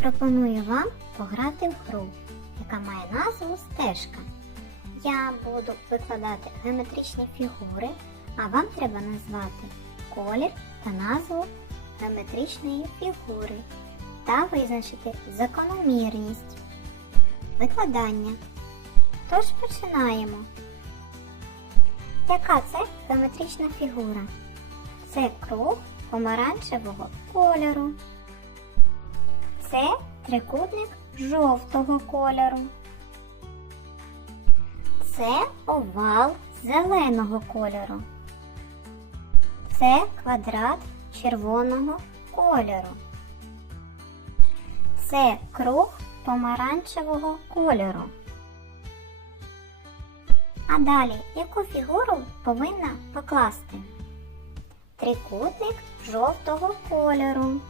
пропоную вам пограти в гру, яка має назву стежка. Я буду викладати геометричні фігури, а вам треба назвати колір та назву геометричної фігури та визначити закономірність викладання. Тож починаємо. Яка це геометрична фігура? Це круг помаранчевого кольору. Це трикутник жовтого кольору. Це овал зеленого кольору. Це квадрат червоного кольору. Це круг помаранчевого кольору. А далі, яку фігуру повинна покласти? Трикутник жовтого кольору.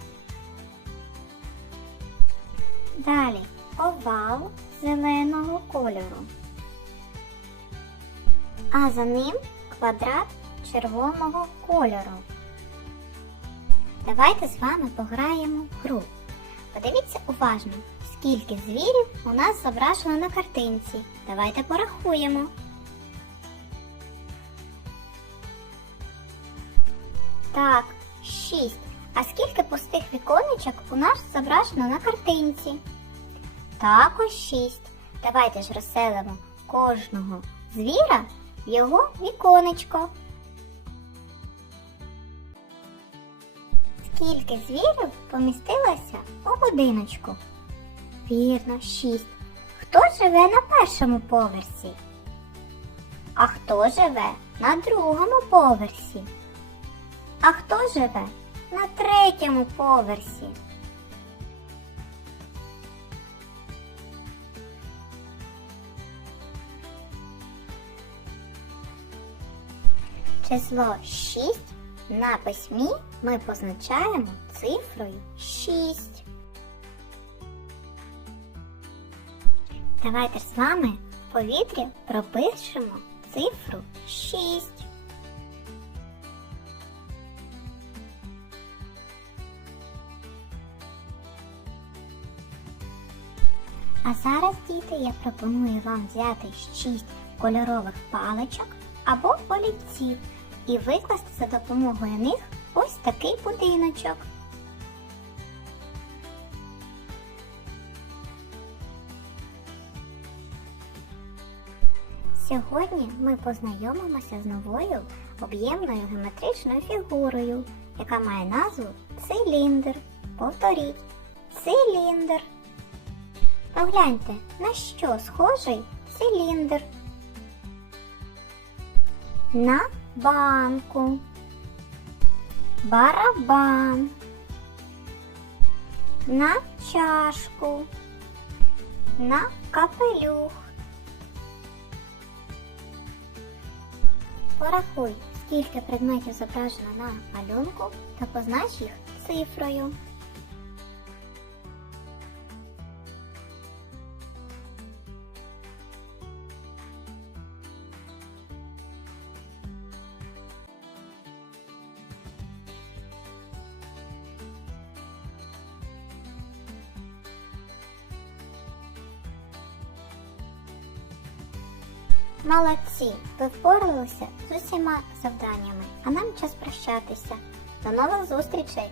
Далі овал зеленого кольору. А за ним квадрат червоного кольору. Давайте з вами пограємо в гру. Подивіться уважно, скільки звірів у нас зображено на картинці. Давайте порахуємо. Так, шість. А скільки пустих віконечок у нас зображено на картинці? Також шість. Давайте ж розселимо кожного звіра в його віконечко. Скільки звірів помістилося у будиночку? Вірно, шість. Хто живе на першому поверсі? А хто живе на другому поверсі? А хто живе на третьому поверсі? Число 6 на письмі ми позначаємо цифрою 6. Давайте з вами в повітрі пропишемо цифру 6. А зараз, діти, я пропоную вам взяти 6 кольорових паличок або олівців і викласти за допомогою них ось такий будиночок. Сьогодні ми познайомимося з новою об'ємною геометричною фігурою, яка має назву циліндр. Повторіть циліндр. Погляньте, на що схожий циліндр. На банку. Барабан. На чашку. На капелюх. Порахуй, скільки предметів зображено на малюнку та познач їх цифрою. Молодці! Ви впоралися з усіма завданнями, а нам час прощатися. До нових зустрічей!